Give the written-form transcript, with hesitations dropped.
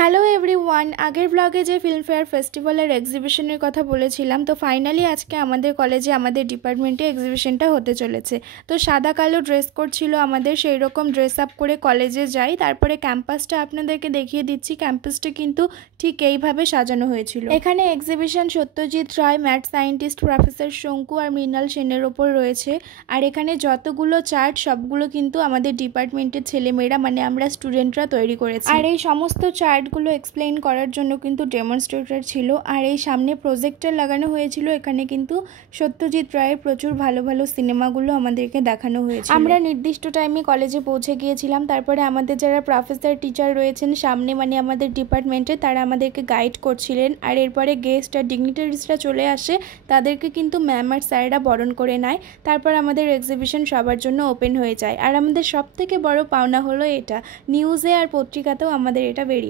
Hello everyone, আগের ব্লগে যে ফিল্মফেয়ার ফেস্টিভ্যালের এক্সিবিশনের কথা বলেছিলাম, তো ফাইনালি আজকে আমাদের কলেজে আমাদের ডিপার্টমেন্টে এক্সিবিশনটা হতে চলেছে। তো সাদা কালো ড্রেস কোড ছিল আমাদের, সেই রকম ড্রেস আপ করে কলেজে যাই। তারপরে ক্যাম্পাসটা আপনাদেরকে দেখিয়ে দিচ্ছি। ক্যাম্পাসটা কিন্তু ঠিক এইভাবে সাজানো হয়েছিল। এখানে exhibition Satyajit Ray, math scientist professor শঙ্কু আর মৃণাল সেনের ওপর রয়েছে। আর এখানে যতগুলো চার্ট সবগুলো কিন্তু আমাদের ডিপার্টমেন্টের ছেলেমেয়েরা মানে আমরা স্টুডেন্টরা তৈরি করেছি। আর এই সমস্ত চার্টগুলো এক্সপ্লেইন করার জন্য কিন্তু ডেমনস্ট্রেটর ছিল। আর এই সামনে প্রজেক্টর লাগানো হয়েছিল। এখানে কিন্তু সত্যজিৎ রায়ের প্রচুর ভালো ভালো সিনেমাগুলো আমাদেরকে দেখানো হয়েছে। আমরা নির্দিষ্ট টাইমে কলেজে পৌঁছে গিয়েছিলাম। তারপরে আমাদের যারা প্রফেসর টিচার রয়েছেন সামনে মানে আমাদের ডিপার্টমেন্টে, তারা আমাদেরকে গাইড করছিলেন। আর এরপরে গেস্ট আর ডিগনিটারিজরা চলে আসে, তাদেরকে কিন্তু ম্যাম আর স্যাররা বরণ করে নেয়। তারপর আমাদের এক্সিবিশন সবার জন্য ওপেন হয়ে যায়। আর আমাদের সব থেকে বড় পাওনা হলো এটা, নিউজে আর পত্রিকাতেও আমাদের এটা বেরিয়ে